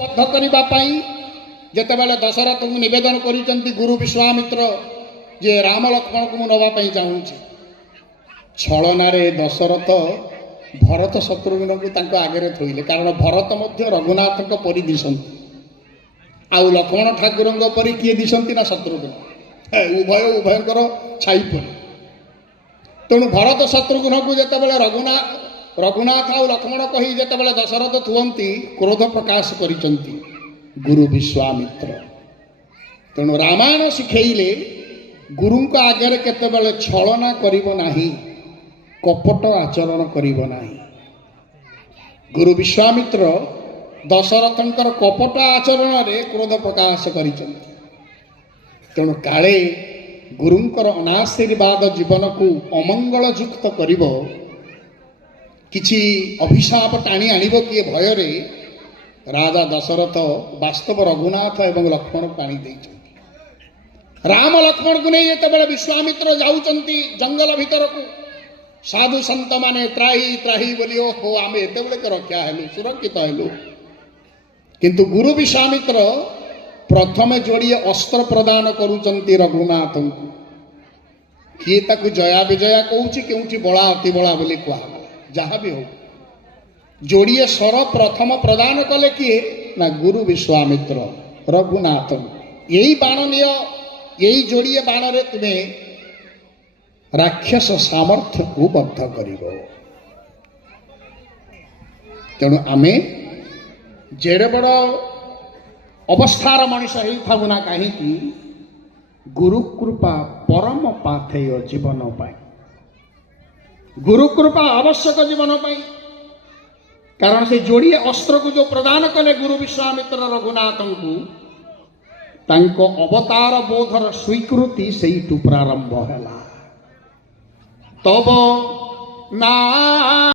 बद्ध करने जितेबाला दशरथ को नवेदन कर गुरु विश्वामित्र जे राम लक्ष्मण को नापी चाहूँ छलनारे दशरथ भरत शत्रुघ्न को आगे थोइले कारण भरत रघुनाथ परी दिशंती आउ लक्ष्मण ठाकुर परी किए दिशंती ना शत्रुघ्न उभय उभयंकर छाई परी तेणु भरत शत्रुघ्न को जितेबाला रघुनाथ आउ लक्ष्मण कही जितेबाला दशरथ थुअंती क्रोध प्रकाश करिसंती गुरु विश्वामित्र तेणु रामायण शिखेले गुरु आगे केतेबेले छलना करिबो नाही कपट आचरण करिबो नाही। गुरु विश्वामित्र दशरथंकर कपट आचरण रे क्रोध प्रकाश करिसंती तेणु काले गुरुंकर अनाशीर्वाद जीवन को अमंगल युक्त करिबो किछि अभिशाप टाणी आनिबो किए भय रे राजा दशरथ वास्तव रघुनाथ एवं लक्ष्मण को आनी देइछन्ति। राम लक्ष्मण को नहीं जेतेबेले विश्वामित्र जाउचंती जंगल भीतर को साधु संत माने त्राही त्राही बोली ओहो आमे एतेबेले के रक्षा हेलु सुरक्षित हेलु किंतु गुरु विश्वामित्र प्रथमे जोड़िए अस्त्र प्रदान करुचंती रघुनाथ को किए ताकू जया विजया कहूँ केउठी बड़ा अति बड़ा बोली कह जहाँ भी हो जोड़िए स्वर प्रथम प्रदान कले किए ना गुरु विश्वामित्र रघुनाथ यही बाण निय यही जोड़िए बाण रे तुम्हें राक्षस सामर्थ्य को बद्ध करिब। तेणु आमे जेड़े बड़ अवस्थार मनीष हो ना कहीं गुरु कृपा परम पाथेय जीवन पाई गुरु कृपा आवश्यक जीवन पाई कारण से जोड़िए अस्त्र को जो प्रदान कले गुरु विश्वामित्र रघुनाथ को तांको अवतार बोधर स्वीकृति से प्रारंभ है तब ना